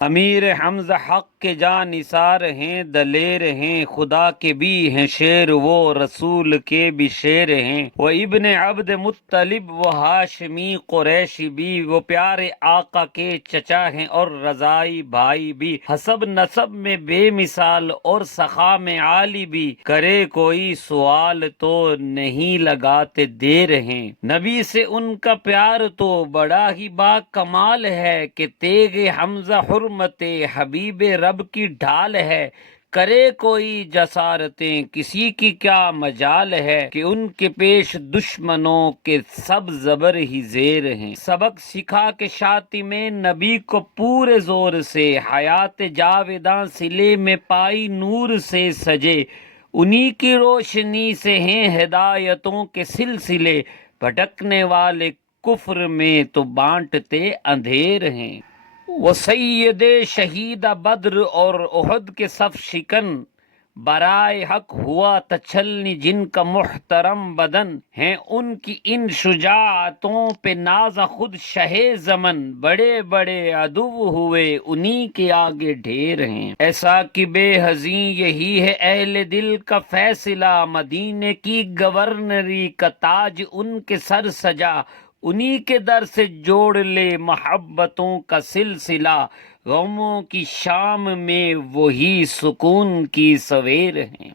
امیر حمزہ حق کے جان نثار ہیں، دلیر ہیں، خدا کے بھی ہیں شیر، وہ رسول کے بھی شیر ہیں، وہ ابن عبد مطلب وہ ہاشمی قریشی بھی، وہ پیارے آقا کے چچا ہیں اور رضائی بھائی بھی، حسب نسب میں بے مثال اور سخا میں عالی بھی، کرے کوئی سوال تو نہیں لگاتے دیر ہیں، نبی سے ان کا پیار تو بڑا ہی با کمال ہے، کہ تیغ حمزہ حرمت حبیب رب کی ڈھال ہے، کرے کوئی جسارتیں کسی کی کیا مجال ہے، کہ ان کے پیش دشمنوں کے سب زبر ہی زیر ہیں، سبق سکھا کے شاطم نبی کو پورے زور سے، حیات جاویداں سلے میں پائی نور سے سجے، انہی کی روشنی سے ہیں ہدایتوں کے سلسلے، بھٹکنے والے کفر میں تو بانٹتے اندھیر ہیں، وہ سید شہید بدر اور احد کے صف شکن، برائے حق ہوا تچلنی جن کا محترم بدن، ہیں ان کی ان شجاعتوں پہ ناز خود شہ زمن، بڑے بڑے عدو ہوئے انہی کے آگے ڈھیر ہیں، ایسا کہ بے حزیں یہی ہے اہل دل کا فیصلہ، مدینے کی گورنری کا تاج ان کے سر سجا، انہی کے در سے جوڑ لے محبتوں کا سلسلہ، غموں کی شام میں وہی سکون کی سویر ہیں۔